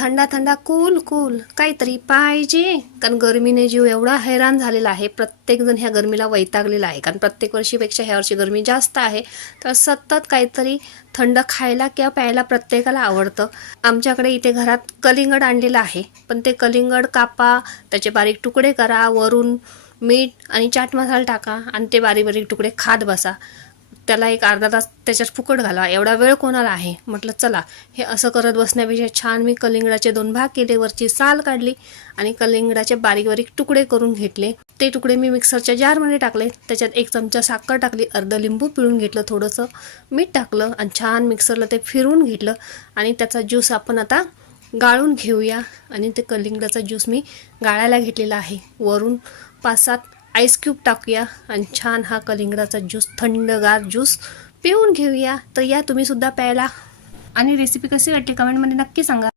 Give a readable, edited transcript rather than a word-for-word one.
थंडा थंडा cool cool काहीतरी पाहिजे, कारण गरमीने जीव एवढा हैराण झालेला आहे. प्रत्येकजण ह्या गरमीला वैतागलेला आहे, कारण प्रत्येक वर्षीपेक्षा ह्या वर्षी गरमी जास्त आहे. तर सतत काहीतरी थंड खायला किंवा प्यायला प्रत्येकाला आवडतं. आमच्याकडे इथे घरात कलिंगड आणलेलं आहे, पण ते कलिंगड कापा, त्याचे बारीक तुकडे करा, वरून मीठ आणि चाट मसाला टाका आणि ते बारीक बारीक तुकडे खात बसा. त्याला एक अर्धा तास त्याच्यात फुकट घाला, एवढा वेळ कोणाला आहे. म्हटलं चला हे असं करत बसण्यापेक्षा छान मी कलिंगडाचे 2 भाग केले, वरची साल काढली आणि कलिंगडाचे बारीक बारीक तुकडे करून घेतले. ते तुकडे मी मिक्सरच्या जारमध्ये टाकले, त्याच्यात 1 चमचा साखर टाकली, अर्ध लिंबू पिळून घेतलं, थोडंसं मीठ टाकलं आणि छान मिक्सरला ते फिरवून घेतलं. आणि त्याचा ज्यूस आपण आता गाळून घेऊया. आणि ते कलिंगडाचा ज्यूस मी गाळायला घेतलेला आहे. वरून 5-7 आईस क्यूब टाकूया आणि छान हा कलिंगडाचा ज्यूस, थंडगार ज्यूस पिऊन घेऊया. तर या तुम्ही सुद्धा प्यायला. आणि रेसिपी कशी वाटली कमेंटमध्ये नक्की सांगा.